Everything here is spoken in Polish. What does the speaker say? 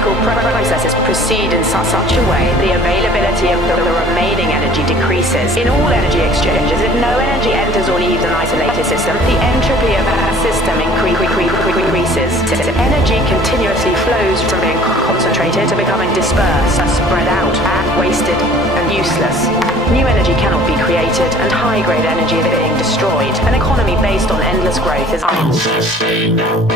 chemical processes proceed in such a way the availability of the remaining energy decreases. In all energy exchanges, if no energy enters or leaves an isolated system, the entropy of that system increases. Energy continuously flows from being concentrated to becoming dispersed, spread out, wasted, and useless. New energy cannot be created, and high-grade energy is being destroyed. An economy based on endless growth is unsustainable.